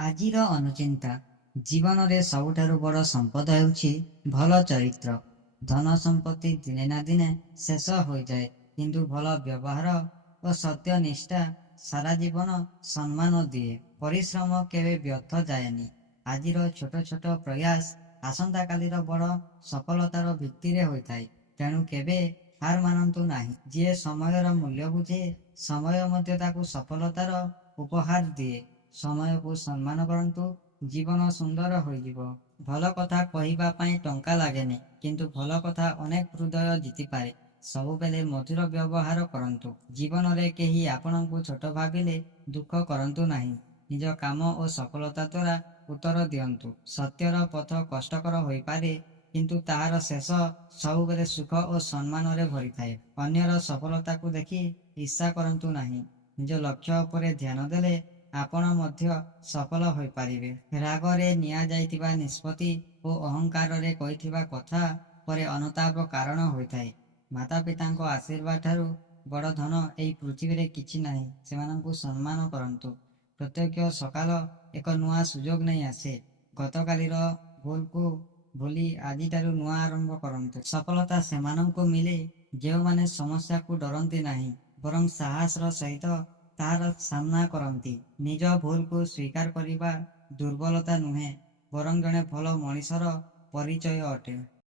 ଆଜିର ଅନୁଚିନ୍ତା ଜୀବନରେ ସବୁଠାରୁ ବଡ଼ ସମ୍ପଦ ହେଉଛି ଭଲ ଚରିତ୍ର। ଧନ ସମ୍ପତ୍ତି ଦିନେ ନା ଦିନେ ଶେଷ ହୋଇଯାଏ, କିନ୍ତୁ ଭଲ ବ୍ୟବହାର ଓ ସତ୍ୟନିଷ୍ଠା ସାରା ଜୀବନ ସମ୍ମାନ ଦିଏ। ପରିଶ୍ରମ କେବେ ବ୍ୟର୍ଥ ଯାଏନି। ଆଜିର ଛୋଟ ଛୋଟ ପ୍ରୟାସ ଆସନ୍ତାକାଲିର ବଡ଼ ସଫଳତାର ଭିତ୍ତିରେ ହୋଇଥାଏ। ତେଣୁ କେବେ ହାର ମାନନ୍ତୁ ନାହିଁ। ଯିଏ ସମୟର ମୂଲ୍ୟ ବୁଝେ, ସମୟ ମଧ୍ୟ ତାକୁ ସଫଳତାର ଉପହାର ଦିଏ। ସମୟକୁ ସମ୍ମାନ କରନ୍ତୁ, ଜୀବନ ସୁନ୍ଦର ହୋଇଯିବ। ଭଲ କଥା କହିବା ପାଇଁ ଟଙ୍କା ଲାଗେନି, କିନ୍ତୁ ଭଲ କଥା ଅନେକ ହୃଦୟ ଜିତିପାରେ। ସବୁବେଳେ ମଧୁର ବ୍ୟବହାର କରନ୍ତୁ। ଜୀବନରେ କେହି ଆପଣଙ୍କୁ ଛୋଟ ଭାବିଲେ ଦୁଃଖ କରନ୍ତୁ ନାହିଁ। ନିଜ କାମ ଓ ସଫଳତା ଦ୍ୱାରା ଉତ୍ତର ଦିଅନ୍ତୁ। ସତ୍ୟର ପଥ କଷ୍ଟକର ହୋଇପାରେ, କିନ୍ତୁ ତାହାର ଶେଷ ସବୁବେଳେ ସୁଖ ଓ ସମ୍ମାନରେ ଭରିଥାଏ। ଅନ୍ୟର ସଫଳତାକୁ ଦେଖି ଈର୍ଷା କରନ୍ତୁ ନାହିଁ। ନିଜ ଲକ୍ଷ୍ୟ ଉପରେ ଧ୍ୟାନ ଦେଲେ ଆପଣ ମଧ୍ୟ ସଫଳ ହୋଇପାରିବେ। ରାଗରେ ନିଆଯାଇଥିବା ନିଷ୍ପତ୍ତି ଓ ଅହଙ୍କାରରେ କହିଥିବା କଥା ପରେ ଅନୁତାପ କାରଣ ହୋଇଥାଏ। ମାତା ପିତାଙ୍କ ଆଶୀର୍ବାଦ ଠାରୁ ବଡ଼ ଧନ ଏହି ପୃଥିବୀରେ କିଛି ନାହିଁ। ସେମାନଙ୍କୁ ସମ୍ମାନ କରନ୍ତୁ। ପ୍ରତ୍ୟେକ ସକାଳ ଏକ ନୂଆ ସୁଯୋଗ ନେଇ ଆସେ। ଗତକାଲିର ଭୁଲକୁ ଭୁଲି ଆଜିଠାରୁ ନୂଆ ଆରମ୍ଭ କରନ୍ତୁ। ସଫଳତା ସେମାନଙ୍କୁ ମିଳେ ଯେଉଁମାନେ ସମସ୍ୟାକୁ ଡରନ୍ତି ନାହିଁ, ବରଂ ସାହସର ସହିତ ତାହାର ସାମ୍ନା କରନ୍ତି। ନିଜ ଭୁଲକୁ ସ୍ୱୀକାର କରିବା ଦୁର୍ବଳତା ନୁହେଁ, ବରଂ ଜଣେ ଭଲ ମଣିଷର ପରିଚୟ ଅଟେ।